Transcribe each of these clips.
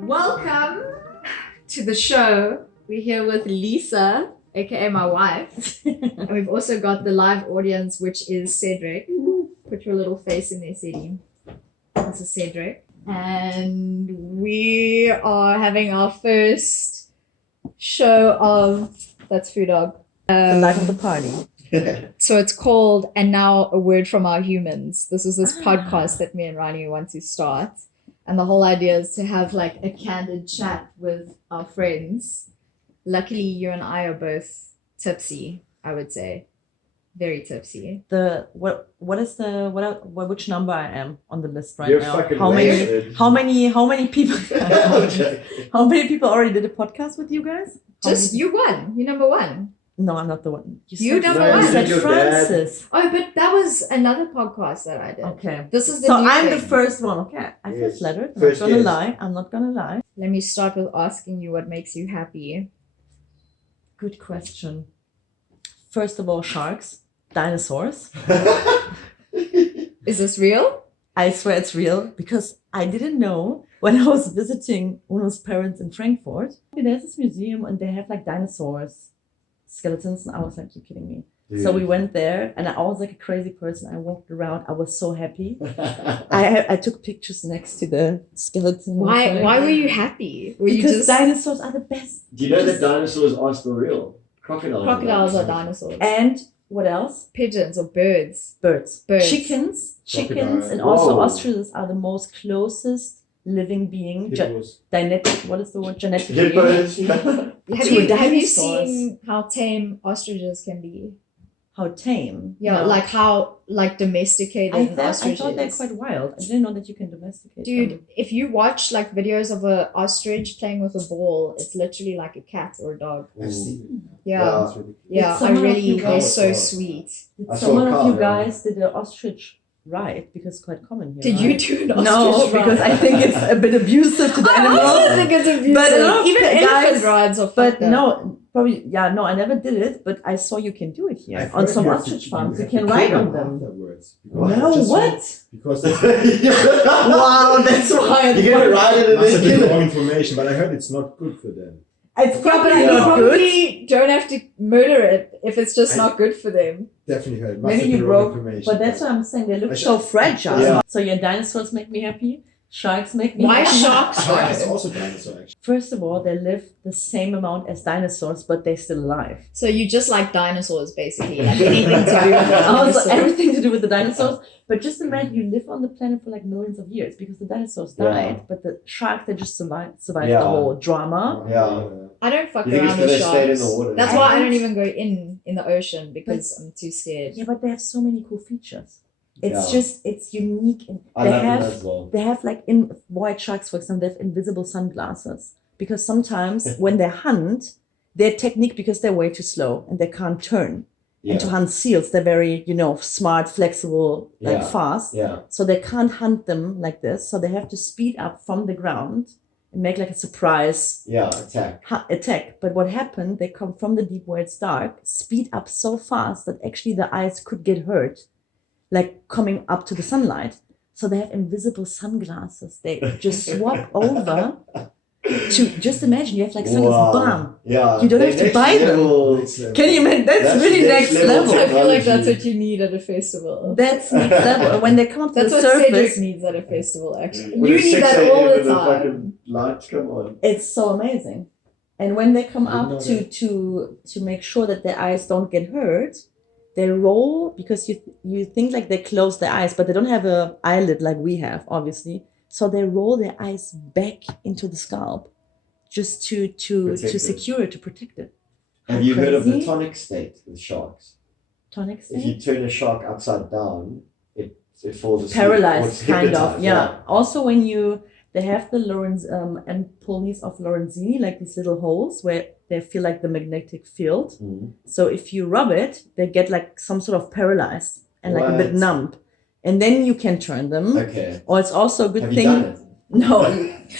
Welcome to the show. We're here with Lisa, aka my wife. And we've also got the live audience, which is Cedric. Put your little face in there, Cedric. This is Cedric. And we are having our first show of That's Food Dog. The life of the party. So it's called And Now a Word from Our Humans. This is this podcast that me and Rani want to start. And the whole idea is to have like a candid chat with our friends. Luckily, you and I are both tipsy, I would say. Very tipsy. Which number I am on the list right You're now? fucking How many people Okay. how many people already did a podcast with you guys? You won. You number one. No, I'm not the one. You said, number No, one. You you said did your Francis. Oh, but that was another podcast that I did. Okay. This is the So new I'm the thing. first one. Okay. I feel Yes. flattered. First guest. I'm not gonna lie. Let me start with asking you what makes you happy. Good question. First of all, sharks, dinosaurs. Is this real? I swear it's real because I didn't know when I was visiting Uno's parents in Frankfurt. There's this museum and they have like dinosaurs, skeletons, and I was like, you're kidding me. Dude. So we went there and I was like a crazy person. I walked around. I was so happy. I took pictures next to the skeleton. Why were you happy? Were Because you just dinosaurs are the best. Do you know that dinosaurs are still real? crocodiles or dinosaurs? And what else? Pigeons or birds? Birds. Birds. Chickens, Crocodile. and also Whoa. ostriches are the most closest living being. Hippos. What is the word? Genetically. Hippos. Have To you dinosaurs. seen how tame ostriches can be? How tame. Yeah, No. like how domesticated I an thought ostrich they're is. quite wild. I didn't know that you can domesticate Dude, them. if you watch like videos of a ostrich playing with a ball, it's literally like a cat or a dog. I've seen Yeah, That's ridiculous. yeah, Did I someone of really, you they're guys- so sweet. Did I saw someone a of car, you yeah. guys did an ostrich ride? Because it's quite common here. Did right? you do an ostrich No, ride? because I think it's a bit abusive to the I animals. also think it's abusive. But a lot of Even guys- elephant rides are But fucked up. no, probably, no, I never did it, but I saw you can do it here. I've On heard some you have ostrich to- farms, you have can to ride kill on them. afterwards. No, Just what? Because Wow, that's why. You get it right in must have been the wrong information, but I heard it's not good for them. It's probably You not good. probably don't have to murder it if it's just not good for them. Definitely heard. Must Maybe have you been wrong broke, information. but that's what I'm saying. They look I so should- fragile. Yeah. So your dinosaurs make me happy. Sharks make me Why happy. sharks? Shark is also dinosaur, actually. First of all, they live the same amount as dinosaurs, but they're still alive. So you just like dinosaurs, basically. Like anything to do with Also, dinosaurs. everything to do with the dinosaurs. But just imagine you live on the planet for like millions of years because the dinosaurs Yeah. died, but the sharks they just survived Yeah. the whole drama. Yeah. I don't fuck You think it's around because with they stayed in sharks. the water? That's I why I don't- don't even go in the ocean because I'm too scared. Yeah, but they have so many cool features. It's Yeah. it's unique. And I they love them have as well. they have like in white sharks, for example, they have invisible sunglasses because sometimes when they hunt, their technique because they're way too slow and they can't turn. Yeah. And to hunt seals, they're very smart, flexible, like Yeah. fast. Yeah. So they can't hunt them like this. So they have to speed up from the ground and make like a surprise Yeah. Attack. attack. But what happened, they come from the deep where it's dark, speed up so fast that actually the eyes could get hurt, like coming up to the sunlight. So they have invisible sunglasses. They just swap over to, just imagine, you have like sunglasses, bam. Yeah. You don't They have to next buy them. level- Next level. Can you imagine? That's really That's next next level. level. I feel like that's Technology. what you need at a festival. That's next level. When they come up to That's the what Cedric surface, needs at a festival, actually. When You it's need 6 that a.m. all the and time. fucking lights come on. it's so amazing. And when they come Didn't know up to make sure that their eyes don't get hurt, they roll because you think like they close their eyes, but they don't have a eyelid like we have, obviously. So they roll their eyes back into the scalp just to Protect it. secure it, to protect it. Have you heard of the Crazy. tonic state with sharks? Tonic If you state? turn a shark upside down, it falls asleep. or Paralyzed, it's kind of. hypnotized, Yeah. Also, when they have the ampulles of Lorenzini, like these little holes where they feel like the magnetic field. Mhm. So if you rub it, they get like some sort of paralyzed and like a bit What? numb. And then you can turn them. Okay. Or it's also a good Have you thing. done it? No,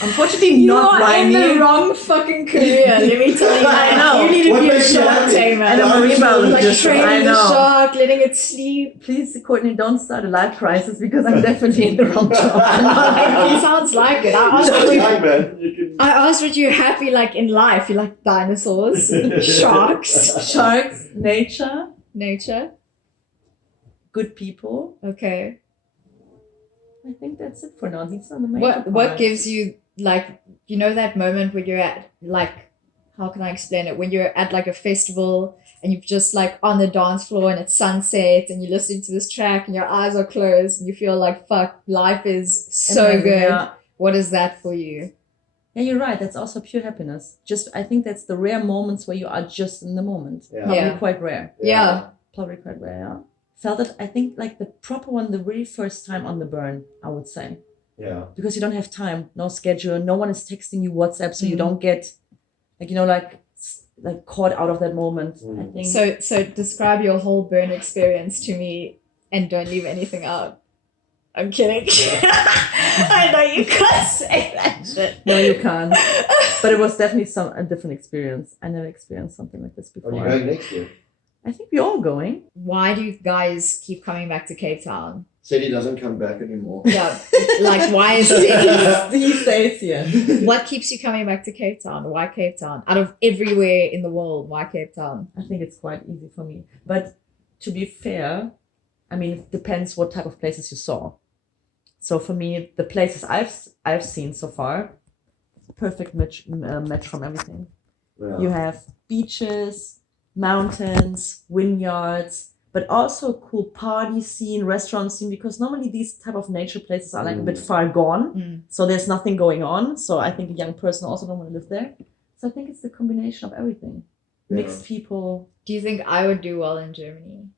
unfortunately You not are in the rhyming. wrong fucking career, let me tell you. I know. You need to What be a makes you shark happy? tamer. And a marine biologist. Like I training the know. shark, letting it sleep. Please, Courtney, don't start a life crisis because I'm definitely in the wrong job. It sounds like it. I asked, Young man, you can. what you're happy like in life. You like dinosaurs, sharks, Sharks, nature, nature. good people. Okay. I think that's it for now. These are the main What parts. gives you like, you know, that moment when you're at like, how can I explain it? When you're at like a festival and you've just like on the dance floor and it's sunset and you're listening to this track and your eyes are closed and you feel like fuck, life is so Amazing, good. yeah. What is that for you? Yeah, you're right. That's also pure happiness. Just, I think that's the rare moments where you are just in the moment. Yeah. Probably Yeah. quite rare. Yeah. Probably quite rare, yeah. Felt it, I think, like the proper one, the very first time on the burn, I would say. Yeah. Because you don't have time, no schedule, no one is texting you WhatsApp, so you Mhm. don't get, like, you know, like caught out of that moment. I think. So describe your whole burn experience to me and don't leave anything out. I'm kidding. I know you can't say that shit. No, you can't. But it was definitely a different experience. I never experienced something like this Are before. you going next year? I think we're all going. Why do you guys keep coming back to Cape Town? Said he doesn't come back anymore. Yeah, like why is it? He stays here. What keeps you coming back to Cape Town? Why Cape Town? Out of everywhere in the world, why Cape Town? I think it's quite easy for me. But to be fair, I mean, it depends what type of places you saw. So for me, the places I've seen so far, perfect match from everything. Yeah. You have beaches, mountains, vineyards, but also a cool party scene, restaurant scene, because normally these type of nature places are like a bit far gone. So there's nothing going on. So I think a young person also don't want to live there. So I think it's the combination of everything. Yeah. Mixed people. Do you think I would do well in Germany?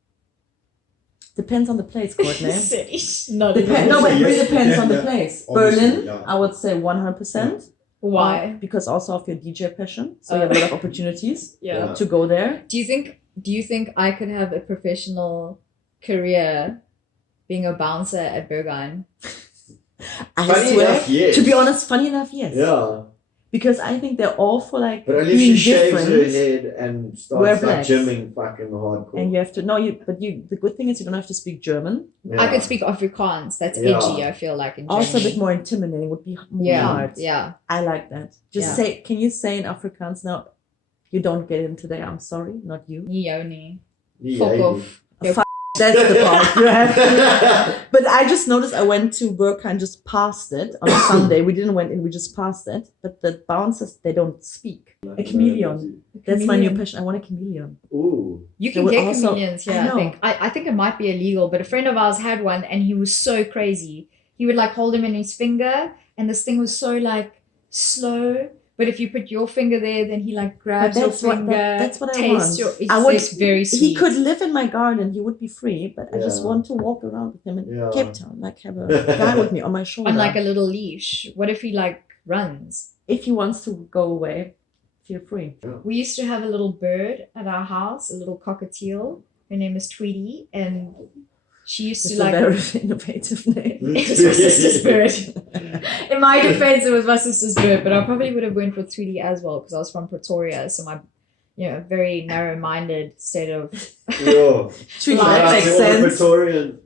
Depends on the place, Courtney. City. Not No, but it really Yes. depends on the Yeah. place. Obviously, Berlin, yeah. I would say 100%. Why? Because also of your DJ passion. So you have a lot of opportunities Yeah. to go there. Do you think I could have a professional career being a bouncer at Berghain? I Funny swear, enough, yes. to be honest, funny enough, yes. Yeah. Because I think they're all for like But only if being she shaves her different. head and Wear starts like blacks. gymming fucking hardcore. And you have to the good thing is you don't have to speak German. Yeah. I could speak Afrikaans. That's Yeah. edgy, I feel like, in Germany. Also a bit more intimidating, would be more Yeah, hard. yeah. I like that. Just Yeah. say, can you say in Afrikaans now, you don't get in today, I'm sorry, not you. Nioni. Yeah, Fuck yeah. off. That's the part you have to. But I just noticed I went to work and just passed it on a Sunday. We didn't went in, we just passed it. But the bouncers, they don't speak. A chameleon. That's my new Chameleon. passion. I want a chameleon. Ooh. You They can would get also- chameleons here, I I know. think. I think it might be illegal, but a friend of ours had one and he was so crazy. He would like hold him in his finger and this thing was so like slow. But if you put your finger there, then he like grabs your finger. That's what I tastes want. Your, it I would, tastes very sweet. he could live in my garden. He would be free. But I just Yeah. want to walk around with him in Yeah. Cape Town. Like have a guy with me on my shoulder. on like a little leash. What if he like runs? If he wants to go away, feel free. We used to have a little bird at our house, a little cockatiel. Her name is Tweety, and she used It's to a like. very innovative name. It's my sister's bird. In my defense, it was my sister's bird, but I probably would have went with Tweety as well because I was from Pretoria, so my, very narrow-minded state of. Yo. Tweety, Like- that makes sense. Praetorian.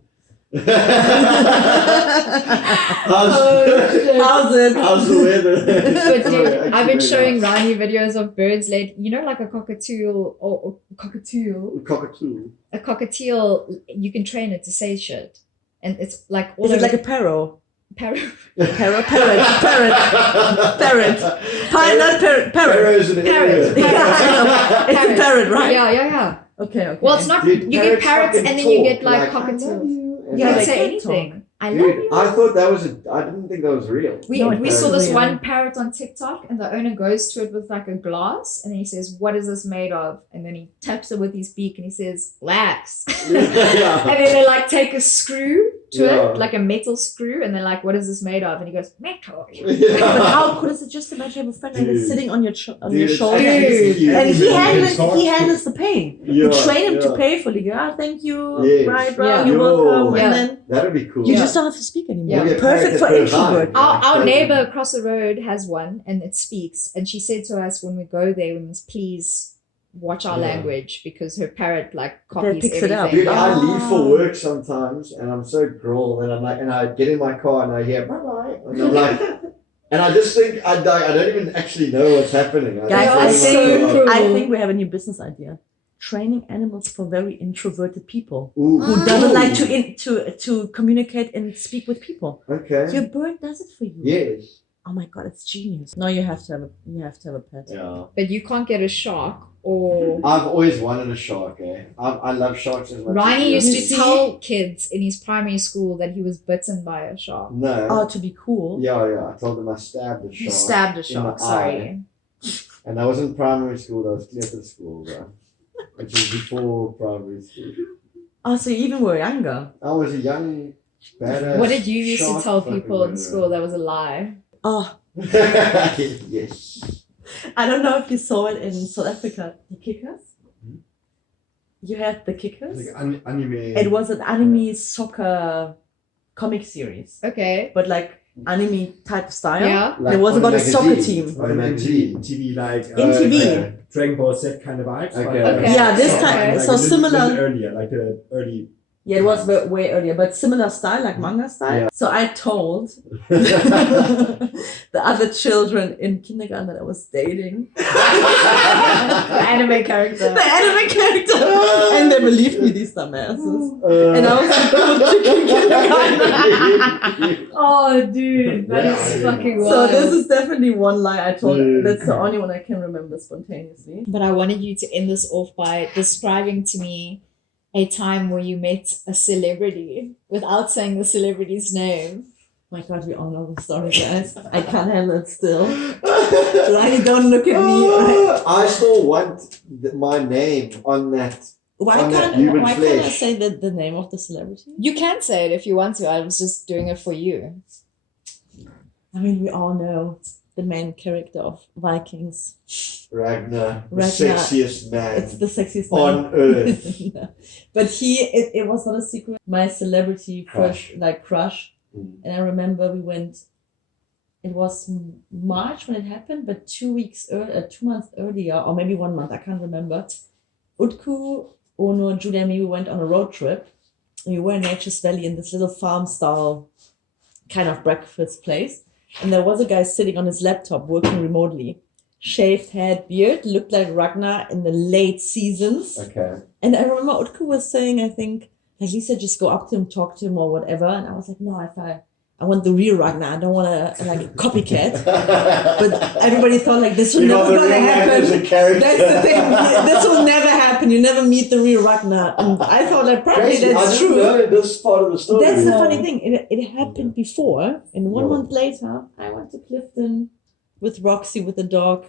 Oh, shit. How's it? How's the weather? But dude, Sorry, I've been actually, showing Rani videos of birds late. You know, like a cockatiel or cockatiel. Cockatoo. A cockatiel, you can train it to say shit, and it's like all Is it over like a parrot? parrot. Parrot. Parrot. Not parrot. Parrot. Parrot's an Parrot. area. Yeah, I know. It's a parrot, right? Yeah. Okay. Well, it's not. Dude, you get parrots and fucking then you talk, get like I love cockatiels. you, and You Yeah, can they say can anything. I love Dude, you. I thought that was I didn't think that was real. We, No, we it's saw this real. one parrot on TikTok and the owner goes to it with like a glass and then he says, "What is this made of?" And then he taps it with his beak and he says, "Glass." And Yeah. then they like take a screw to Yeah. it, like a metal screw, and they're like, "What is this made of?" And he goes, "Metal." But how cool is it? Just imagine you have a friend like Dude. this sitting on your on Dude, your it's shoulder, actually cute. and he Talk handles to- the pain. Yeah, You train him to yeah. payfully. Go, thank you, Yes. right, bro, Yeah. you're welcome, Yeah. and then That'd be cool. you Yeah. just don't have to speak anymore. Yeah. Maybe a Perfect character for per introvert. vibe. Our Yeah. neighbor across the road has one, and it speaks. And she said to us when we go there, we must please watch our Yeah. language because her parrot like copies picks it up. everything. Dude, I leave for Ah. work sometimes and I'm so grown and I'm like, and I get in my car and I hear bye bye, and I'm like, and I just think I don't even actually know what's happening. Guys, Yeah, I it's think so cool. I think we have a new business idea: training animals for very introverted people Ooh. who doesn't like to communicate and speak with people. Okay. Your bird does it for you. Yes. Oh my god, it's genius. No, you have to have a pet. Yeah. But you can't get a shark or. I've always wanted a shark, eh? I love sharks as much. Ryan as used you. to tell kids in his primary school that he was bitten by a shark. No. Oh, to be cool. Yeah. I told them I stabbed a He shark. stabbed a in shark, the sorry. eye. And that wasn't primary school, that was Clifford school, bro. Which was before primary school. Oh, so you even were younger. I was a young, badass. What did you used to shark tell fucking people in murderer. school that was a lie? Oh, Yes. I don't know if you saw it in South Africa. The Kickers. You had the Kickers. Like anime. It was an anime soccer comic series, Okay. but like anime type style. Yeah. Like It was on about a soccer magazine. team. On a on magazine. TV like In TV. Okay. Dragon Ball Z kind of vibes. Okay. but, Okay. Yeah, this Okay. time. Okay. So similar. little earlier, like the early. Yeah, it was way earlier, but similar style, like manga style. Yeah. So I told the other children in kindergarten that I was dating The anime character. the anime character, and they believed me, these dumbasses. And I was like, double chicken kindergarten. Oh, dude, that Yeah, is yeah. fucking So wild. this is definitely one lie I told. Yeah. That's the only one I can remember spontaneously. But I wanted you to end this off by describing to me a time where you met a celebrity without saying the celebrity's name. My God, we all know the story, guys. I can't handle it still. Riley, don't look at me. I still want my name on that. Why On that can't human I flesh. say the name of the celebrity? You can say it if you want to. I was just doing it for you. I mean, we all know the main character of Vikings. Ragnar, the Ragnar. sexiest man It's the sexiest on man. earth. But it was not a secret. My celebrity crush. Crush. Mm. And I remember we went, it was March when it happened, but 2 months earlier, or maybe 1 month, I can't remember. Utku, Ono, Julia, and me, we went on a road trip. And we were in Nature's Valley in this little farm style kind of breakfast place. And there was a guy sitting on his laptop working remotely. Shaved head, beard, looked like Ragnar in the late seasons. Okay. And I remember Utku was saying, I think, like Lisa, just go up to him, talk to him or whatever. And I was like, no, I want the real Ragnar. I don't want a copycat. But everybody thought like this will You know, never the gonna real man is happen. a character. That's the thing. This will never happen. You never meet the real Ragnar. And I thought like probably Crazy. that's I didn't true. know this part of the story. That's the No. funny thing. It happened before, and 1 Yeah. month later, I went to Clifton with Roxy with the dog,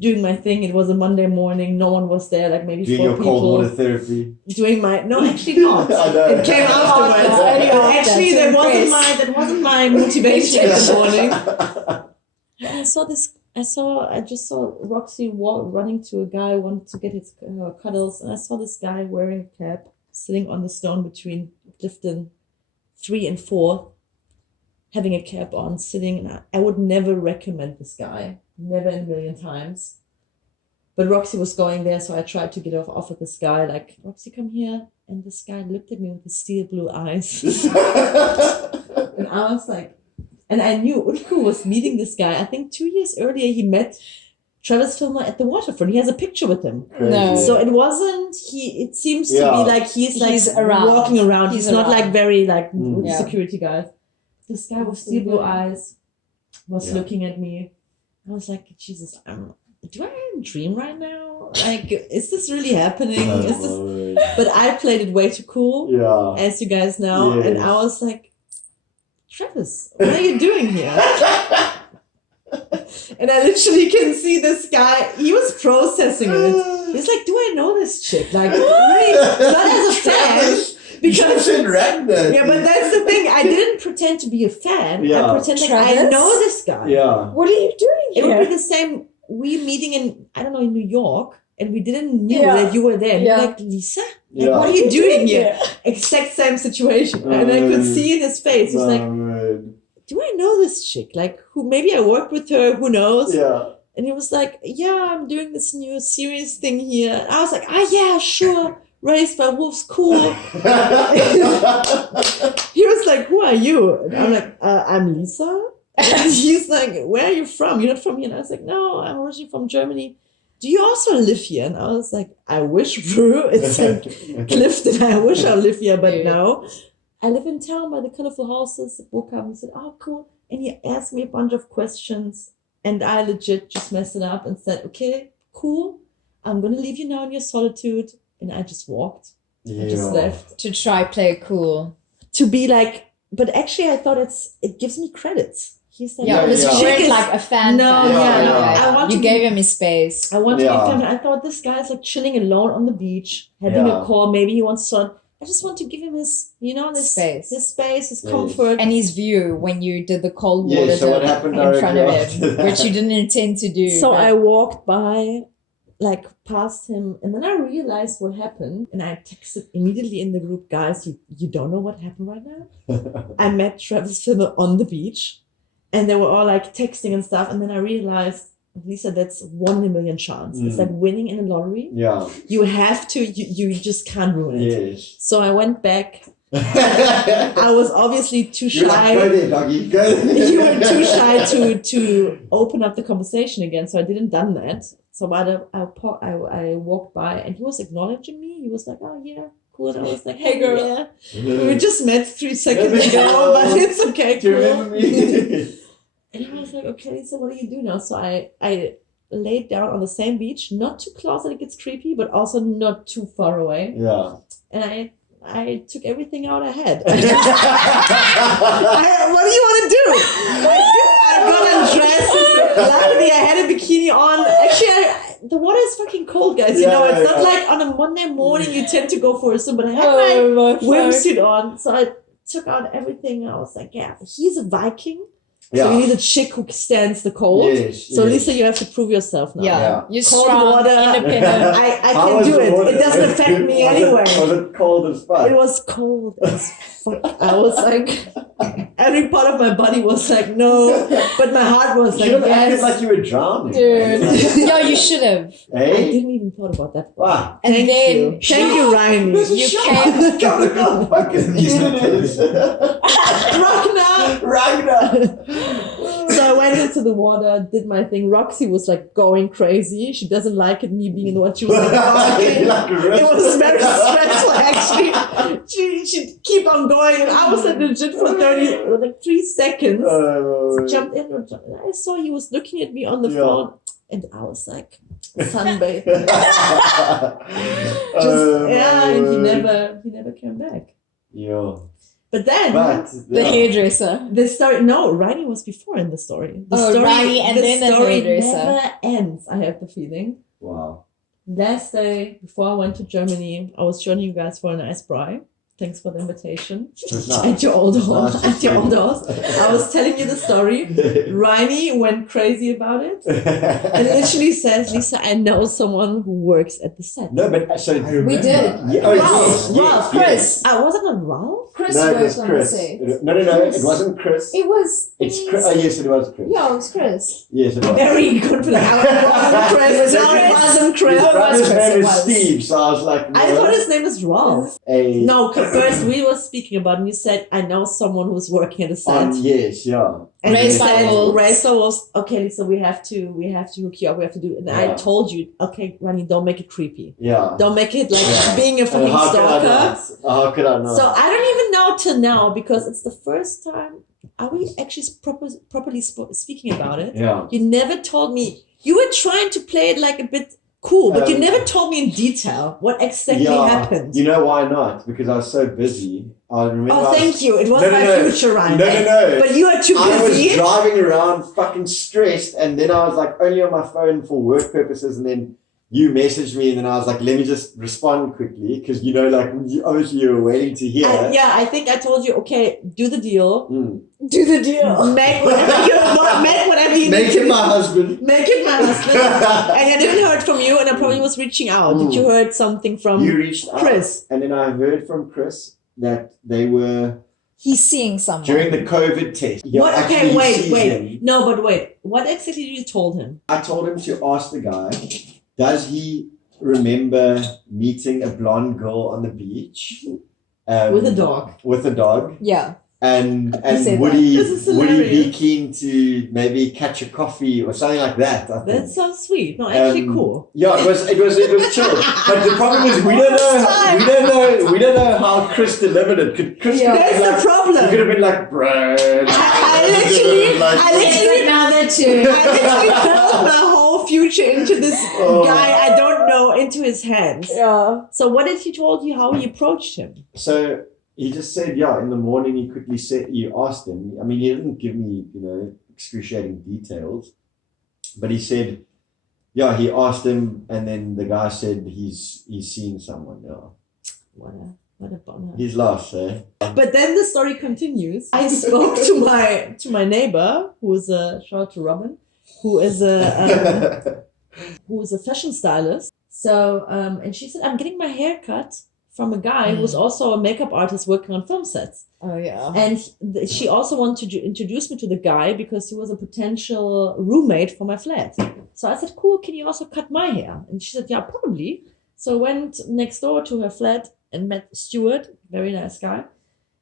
doing my thing. It was a Monday morning. No one was there. Like maybe Doing 4 your cold people. water therapy. Doing my actually not. I know. It came afterwards. Only after, Actually, to that wasn't my motivation in the morning. Yeah. I just saw Roxy running to a guy, wanted to get his cuddles, and I saw this guy wearing a cap, sitting on the stone between Clifton 3 and 4, having a cap on, sitting. And I would never recommend this guy, never in a million times. But Roxy was going there, so I tried to get off with this guy, like, Roxy, come here. And this guy looked at me with his steel blue eyes. And I was like, and I knew Utku was meeting this guy. I think 2 years earlier he met Travis Fimmel at the waterfront. He has a picture with him. No. So it wasn't Yeah. it seems to be like he's around. walking around. He's He's not around. like very like Mm. security guys. This guy with steel blue eyes was Yeah. looking at me. I was like, Jesus, do I dream right now? Like, is this really happening? Oh, Is this? Lord. But I played it way too cool, Yeah. as you guys know, Yes. and I was like, Travis, what are you doing here? And I literally can see this guy. He was processing it. He's like, do I know this chick? Like, really, not as a fan. Because in Ragnar. yeah, but that's the thing. I didn't pretend to be a fan. Yeah. I pretended like I Travis? know this guy. Yeah. What are you doing It would here? be the same. We meeting in, I don't know, in New York, and we didn't know Yeah. that you were there. And Yeah. you're like, Lisa? Like, Yeah. what are you doing here? Exact same situation. And I could see in his face. He's like, man. do I know this chick? Like, who? Maybe I worked with her. Who knows? Yeah. And he was like, yeah, I'm doing this new series thing here. And I was like, yeah, sure. Raised by Wolves, cool. He was like, who are you? And I'm like, I'm Lisa. And he's like, where are you from? You're not from here. And I was like, no, I'm originally from Germany. Do you also live here? And I was like, I wish, bro. It's like Clifton. I wish I live here, but Dude. no. I live in town by the colorful houses. Woke up and said, oh, cool. And he asked me a bunch of questions. And I legit just messed it up and said, okay, cool. I'm going to leave you now in your solitude. And I just walked. I just left. To try play cool. To be like, but actually I thought it gives me credits. He's like, Yeah, because yeah. you chick weren't is- like a fan. No, fan. yeah. I want you to gave be- him his space. I want to be Yeah. feminine. I thought this guy's like chilling alone on the beach, having Yeah. a call. Maybe he wants to. I just want to give him his, his Space. his space, his Yes. comfort. And his view when you did the cold water Yeah, so what dip happened in front of directly after him, that? which you didn't intend to do. So but- I walked by, like past him, and then I realized what happened, and I texted immediately in the group, guys, you don't know what happened right now? I met Travis Fimmel on the beach, and they were all like texting and stuff, and then I realized, Lisa, that's 1 in a million chance. It's Mm. like winning in a lottery. Yeah. You have to, you just can't ruin it. Yes. So I went back. I was obviously too You're like, shy. go there, doggy. Go there. You were too shy to open up the conversation again, so I didn't done that. So I walked by, and he was acknowledging me. He was like, "Oh yeah, cool." And I was like, "Hey girl, yeah. We just met 3 seconds ago, but it's okay, Do you cool." remember me? And I was like, "Okay, so what do you do now?" So I laid down on the same beach, not too close that it gets creepy, but also not too far away. Yeah. And I took everything out I had. What do you want to do? I got undressed. Luckily, I had a bikini on. Actually, the water is fucking cold, guys. Yeah, It's not yeah. like on a Monday morning you tend to go for a swim, but I had Oh, my my fuck. swimsuit on. So I took out everything. I was like, yeah, he's a Viking. So Yeah. you need a chick who stands the cold. Yes. So yes. Lisa, you have to prove yourself now. Yeah. Yeah. You're Cold strong, water. independent. I How can was do the it. water? It doesn't affect me Was anyway. Was it cold as fuck? It was cold as fuck. I was like, every part of my body was like, no, but my heart was You like, should have acted yes. like you were drowning. Dude. Yeah, you should have. I Hey? didn't even thought about that. Wow. And Thank then you. Thank you, Ryan. There's a You shot. came- Come on, fucking here it is. Ragnar! Ragnar. So I went into the water, did my thing. Roxy was like going crazy. She doesn't like it, me being in the water. She was like, it was very stressful actually. She'd keep on going, and I was like legit for 3 seconds. Jumped in, and I saw he was looking at me on the Yeah. phone, and I was like sunbathed. And he never came back. Yeah. But then But the hairdresser. the story, no, Riley was before in the story. The Oh, story, Riley and then the story hairdresser. never ends. I have the feeling. Wow. Last day before I went to Germany, I was joining you guys for a nice braai. Thanks for the invitation. It was nice. At your old house. Nice to At your see old you. house. I was telling you the story. Riley went crazy about it. And literally says, Lisa, I know someone who works at the set. No, but so We did. Yeah, oh, Ralph, yes, Ralph, yes, Chris. Was it not Ralph? Chris No, it works was on the Chris. set. No, it wasn't Chris. It was. It's Chris. Oh, yes, it was Chris. Yeah, it was Chris. Yes, it was. Very confident. How it wasn't Chris. No, it wasn't Chris. His brother's Chris, name it is was. Steve, so I was like, I no. thought his name was Ralph. A No, first we were speaking about, and you said, I know someone who's working at a set. yes, yeah. And you Raised by said, wolves. Raised by wolves. Okay, Lisa, we have to hook you up. We have to do it. And I Yeah. told you, okay, Rani, don't make it creepy. Yeah. Don't make it like Yeah. being a And fucking how could I stalker. not? How could I not? So I don't even know till now because it's the first time. Are we actually properly speaking about it? yeah. You never told me. You were trying to play it like a bit cool, but you never told me in detail what exactly happened. You know why not? Because I was so busy. I remember. Oh, thank you. It was No, my no, no. future, Ryan. No. But you are too I was busy. driving around fucking stressed, and then I was like only on my phone for work purposes, and then you messaged me, and then I was like, let me just respond quickly because obviously you were waiting to hear. Yeah, I think I told you, okay, do the deal. Mm. Do the deal. Make whatever you Make need to it my husband. Make it my husband. And I didn't heard from you, and I probably was reaching out. Did you heard something from You reached Chris? out, and then I heard from Chris that they were He's seeing someone. during the COVID test. What? Okay, wait. Him. No, but wait. What exactly did you told him? I told him to ask the guy, does he remember meeting a blonde girl on the beach? With a dog. With a dog. Yeah. And said would that. he This is would he be hilarious. keen to maybe catch a coffee or something like that? I think. That sounds sweet. No, actually cool. Yeah, it was chill. But the problem is we don't know how Chris delivered it. Could Chris Yeah. could have That's been the problem. He could have been like, bro. I literally Now that too. I literally built my whole future into this Oh. guy I don't know into his hands. Yeah. So what did he told you how he approached him? So he just said, yeah, in the morning he quickly said, you asked him. I mean, he didn't give me, excruciating details, but he said, yeah, he asked him, and then the guy said he's seeing someone. Yeah, What a bummer. he's lost, eh? But then the story continues. I spoke to my neighbor, who is a shout out to Robin, who is a fashion stylist. So and she said, I'm getting my hair cut from a guy who's also a makeup artist working on film sets. Oh yeah. And she also wanted to introduce me to the guy because he was a potential roommate for my flat. So I said, cool, can you also cut my hair? And she said, yeah, probably. So I went next door to her flat and met Stuart, very nice guy.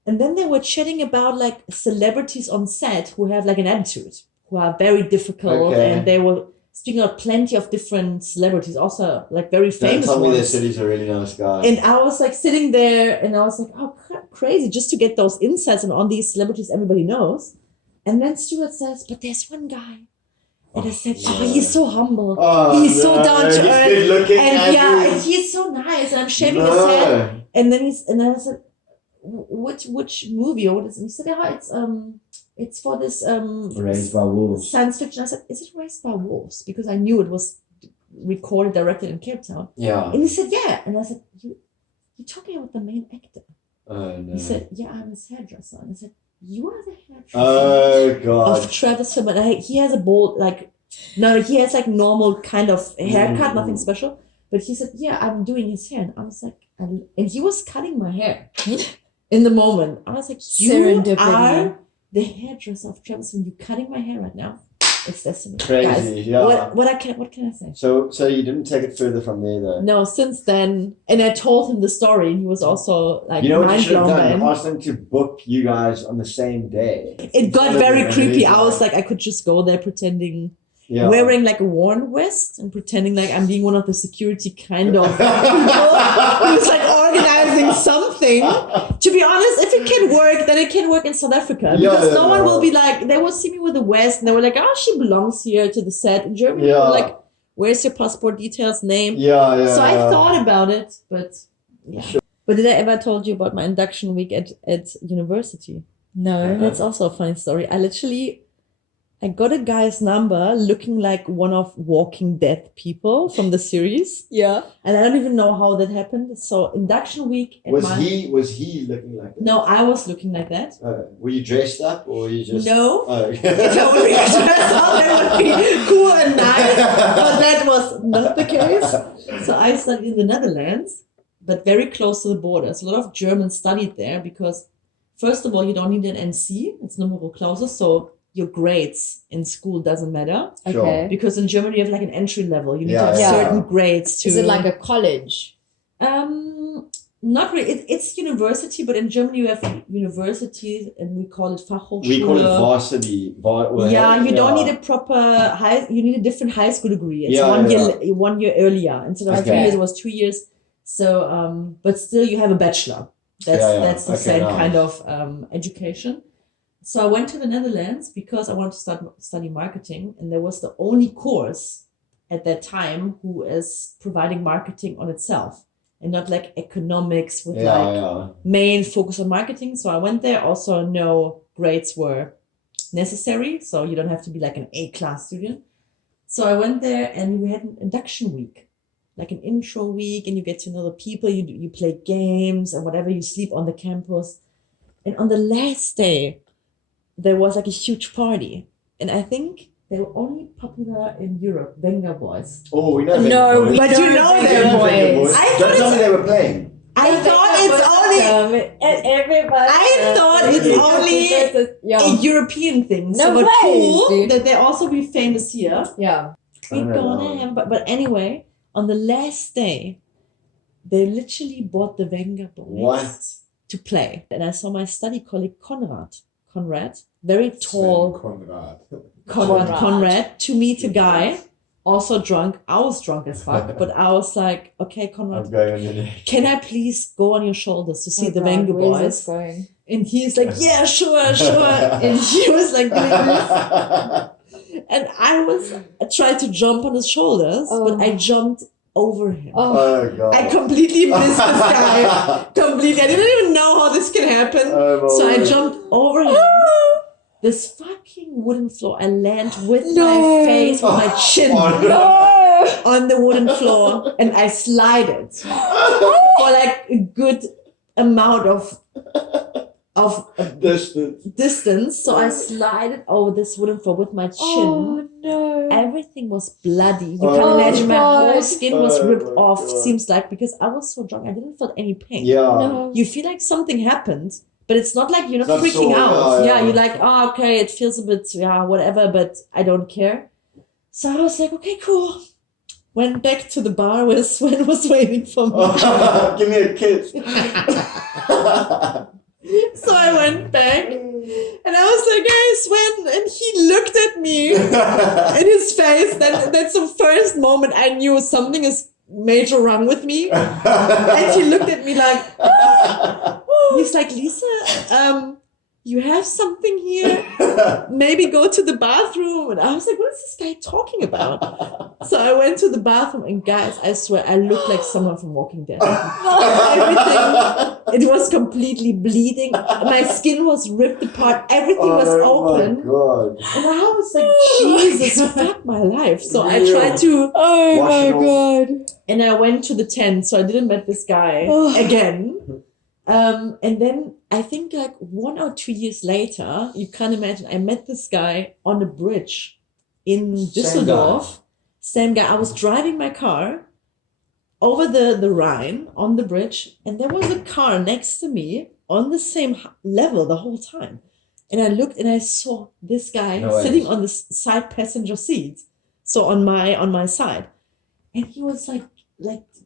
And then they were chatting about like celebrities on set who have like an attitude, who are very difficult. Okay. And they were speaking of plenty of different celebrities, also like very Don't famous tell me they ones. said he's a really nice guy. And I was like sitting there and I was like, oh, crazy, just to get those insights on these celebrities everybody knows. And then Stuart says, but there's one guy. And I said, oh, he's so humble. Oh, He's so down to he's earth. good looking. And yeah, and he's so nice. And I'm shaving his head. And then I said, which movie or what is it? And he said, it's for this Raised by Wolves. science fiction. I said, is it Raised by Wolves? Because I knew it was recorded directly in Cape Town. Yeah. And he said, yeah. And I said, you're talking about the main actor. Oh no. He said, yeah, I'm his hairdresser. And I said, you are the hairdresser Oh god. of Travis Fimmel. And he has a bold, he has like normal kind of haircut, nothing special. But he said, yeah, I'm doing his hair. And I was like, and he was cutting my hair in the moment. I was like, you Serendipity. are the hairdresser of Travis Fimmel. You're cutting my hair right now. It's destiny. Crazy, Guys, yeah. what can I say? So you didn't take it further from there though. No, since then, and I told him the story, and he was also like You know what you mind should have blown by done? it. Ask them to book you guys on the same day. It got Instead of very an creepy. amazing I was night. like, I could just go there pretending, Yeah. wearing like a worn vest and pretending like I'm being one of the security kind of people who's like organizing something. To be honest, if it can work, then it can work in South Africa. Because no one will be like, they will see me with a vest and they were like, oh, she belongs here to the set. In Germany, Yeah. like, where's your passport details, name? Yeah. So I thought about it, but yeah. Sure. But did I ever told you about my induction week at university? No. That's also a funny story. I got a guy's number looking like one of Walking Dead people from the series. Yeah. And I don't even know how that happened. So induction week. at Was my- he looking like that? No, I was looking like that. Were you dressed up or were you just? No. Oh. If I would be dressed up, that would be cool and nice. But that was not the case. So I studied in the Netherlands, but very close to the border. So a lot of Germans studied there because, first of all, you don't need an NC. It's numerus clausus. So your grades in school doesn't matter. Sure. Okay. Because in Germany, you have like an entry level. You need Yeah, to have yeah. certain grades to. Is it like a college? Not really. It's university, but in Germany you have universities, and we call it Fachhochschule. We call it varsity. Yeah, you don't need a proper high. You need a different high school degree. It's Yeah, 1 year earlier. Instead of 2 Okay. years, it was 2 years. So, but still, you have a bachelor. That's the Okay, same nice. kind of education. So I went to the Netherlands because I wanted to study marketing, and there was the only course at that time who is providing marketing on itself, and not like economics with main focus on marketing. So I went there. Also, no grades were necessary, so you don't have to be like an A-class student. So I went there, and we had an induction week. like an intro week, and you get to know the people. You play games and whatever. You sleep on the campus, and on the last day, there was like a huge party, and I think they were only popular in Europe. Venga Boys. Oh, we know. No, Venga we Boys. But you don't know think them, they're Venga boys. Boys. I Don't thought tell me they were playing. I thought it's only and everybody. I thought it's only a European thing. No So but way, cool dude. that they also be famous here. Yeah. We're I don't know. gonna have, but anyway, on the last day, they literally bought the Venga Boys What? to play, and I saw my study colleague Conrad, very tall Konrad. Conrad, to meet a guy, also drunk. I was drunk as fuck, but I was like, okay, Conrad, I'm going on your neck. can I please go on your shoulders to see Oh the God, Venga where's this Boys? going? And he's like, yeah, sure. And he was like doing this. And I tried to jump on his shoulders, but I jumped over him. Oh God. I completely missed this guy. Completely. I didn't even know how this can happen. Oh, So I Lord. jumped over him. This fucking wooden floor. I land with No. my face, with my chin Oh, No. on the wooden floor, and I slide it for like a good amount of distance. So I slide it over this wooden floor with my chin. Oh no. Everything was bloody. You Oh, can't imagine. My whole God. skin was Oh, ripped my off. God. Seems like, because I was so drunk, I didn't feel any pain. Yeah. No. You feel like something happened, but it's not like you're not It's not freaking sore, out. yeah. You're like, oh, okay, it feels a bit, whatever, but I don't care. So I was like, okay, cool. Went back to the bar where Sven was waiting for me. Give me a kiss. So I went back and I was like, hey, Sven, and he looked at me in his face. That's the first moment I knew something is major wrong with me. And he looked at me like, he's like, Lisa, you have something here. Maybe go to the bathroom. And I was like, what is this guy talking about? So I went to the bathroom, and guys, I swear, I looked like someone from Walking Dead. Everything, it was completely bleeding. My skin was ripped apart. Everything was open. Oh my God. And I was like, Jesus, fuck my life. So I Yeah. tried to, Oh Wash my it off. God. and I went to the tent. So I didn't meet this guy again. And then I think like 1 or 2 years later, you can't imagine, I met this guy on a bridge in Düsseldorf. Same guy. I was driving my car over the Rhine on the bridge, and there was a car next to me on the same level the whole time. And I looked and I saw this guy No way. sitting on the side passenger seat, so on my side, and he was like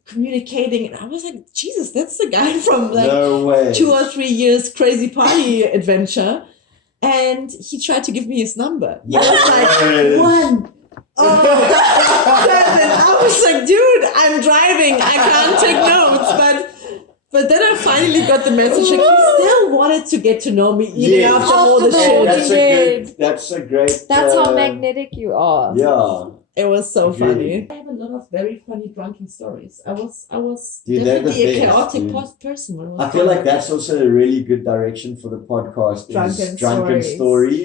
communicating, and I was like, Jesus, that's the guy from like No way. 2 or 3 years crazy party adventure. And he tried to give me his number. I was like, 1, 7. I was like, dude, I'm driving. I can't take notes. But then I finally got the message. Like, he still wanted to get to know me even Yeah. after all the After the shit. whole That's a great. That's how magnetic you are. Yeah. It was so Really? funny. I have a lot of very funny drunken stories. I was Dude, they're the definitely a best, chaotic dude. person. When it was I feel drunk. like that's also a really good direction for the podcast. Drunken Drunken stories. stories.